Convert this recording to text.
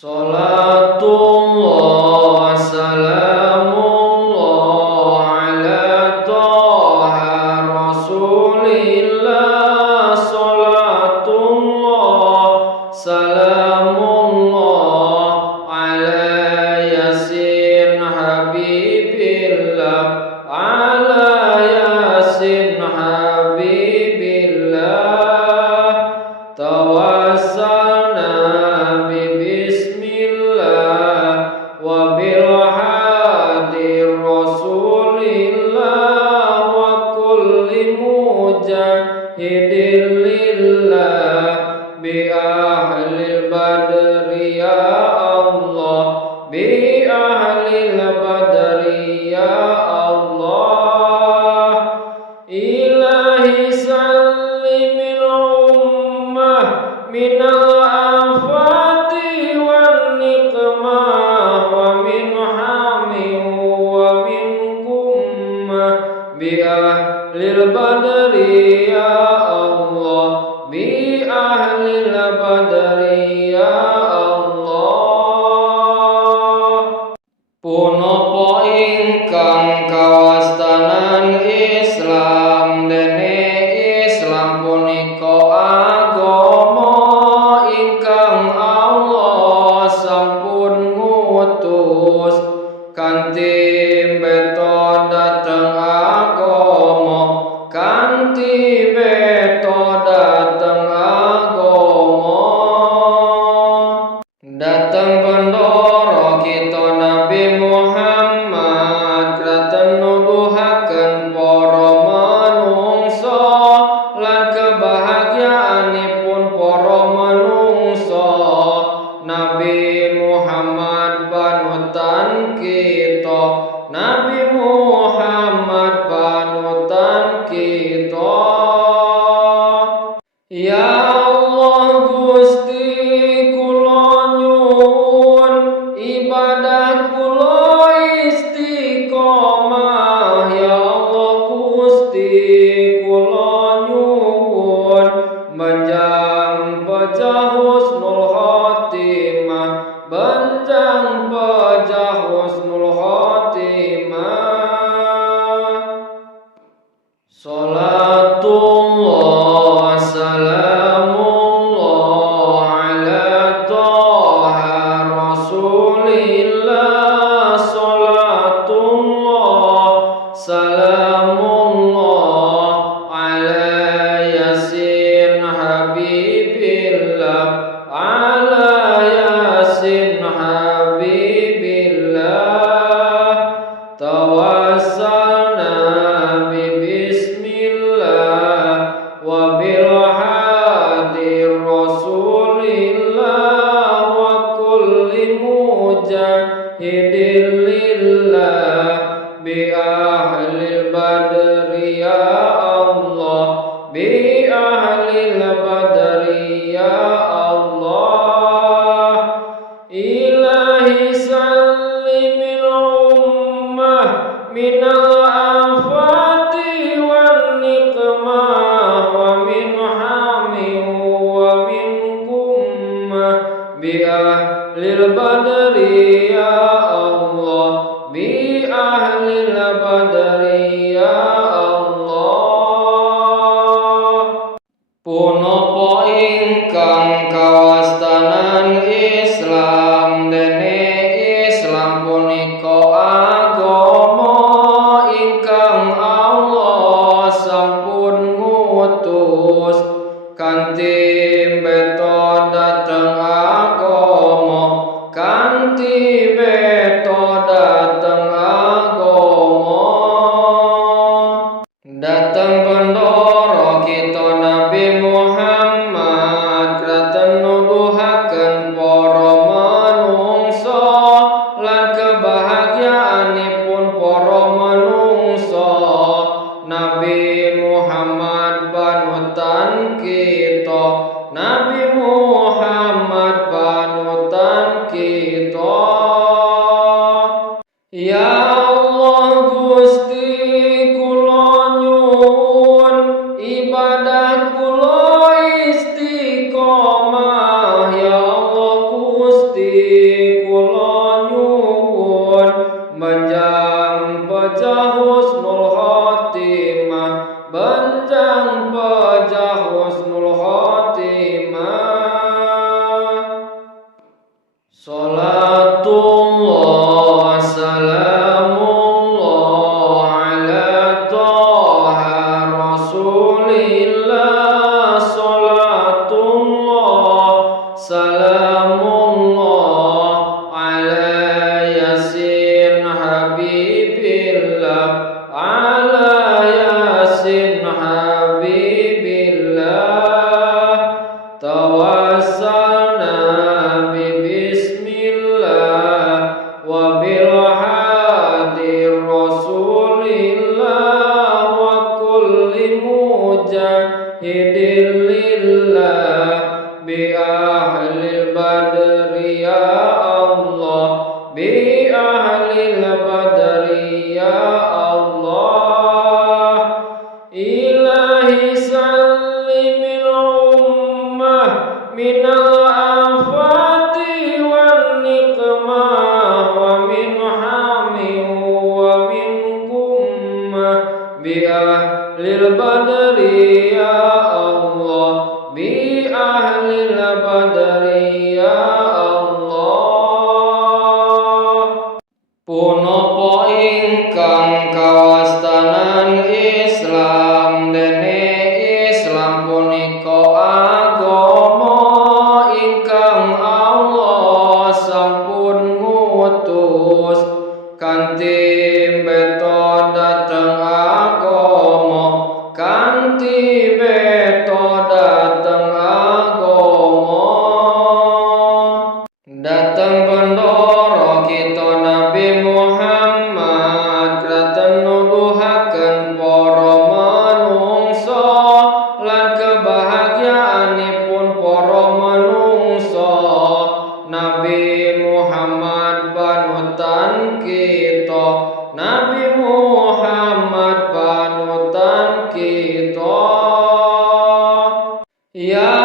Salatullah salamullah ala Taha Rasulillah. Salatullah salamullah ala Yasin Habibillah. Ala Yasin Habibillah. Tawassalna bismillah wa bil hadi Rasulillah wa kulli mujahidin lillah bi ahlil badri ya Allah, bi ahlil badri ya Allah. Ilahi sallimil ummah minal afati wan niqmah wa min hamin wa min kummah bi ahlil badri ya Allah, bi ahlil badri ya Allah. Punapa ingkang kawastanan Islam, dene Islam punika agama ingkang Allah sampun ngutus kanthi beta dhateng agama, kanthi beta dhateng agama. Dhateng pendoro kita Nabi Muhammad, kraten nuduhaken para manungsa lan kebahagiaanipun para manungsa. Nabi Muhammad panutan kita, Nabi Muhammad panutan kita. Ya Allah Gusti kula nyuwun ibadah kula istiqomah. Ya Allah Gusti kula nyuwun benjang pejah husnul khotimah, benjang pejah husnul khotimah. Salatullah salamullah ala Taha Rasulillah. Salatullah salamullah ala Yasin Habibillah. Ala Yasin Habibillah. Tawassalna bismillah wa bil hadi Rasulillah wa kulli mujahidin lillah bi ahlil badri ya Allah, bi ahlil badri ya Allah. Ilahi sallimil ummah minal afati wan niqmah wa min hamin wa min kummah bi ahlil badri ya Allah, bi ahlil badri ya Allah. Punapa ingkang kawastanan Islam, dene Islam punika agama ingkang Allah sampun ngutus kanthi beta dhateng agama, kanthi beta dhateng agama. Salamullah ala yasin habibillah, ala yasin habibillah. Tawassalna bi bismillah wa bil hadir rasulillah wa kulli mujahidin lillah bi ahlil badri ya Allah, bi ahlil badri ya Allah. Ilahi sallimil ummah minal afati wan niqmah wa min hamin wa min kummah bi ahlil badri ya Allah, bi ahlil badri ya Allah. Punapa ingkang kawastanan Islam, dene Islam punika agama ingkang Allah sampun ngutus kanthi beta dhateng agama, kanthi beta dhateng agama, dhateng bendoro kita Nabi Muhammad, dhateng nuduhaken para manungsa lan kebahagiaanipun para manungsa. Nabi Muhammad panutan kita, Nabi Muhammad panutan kita. Ya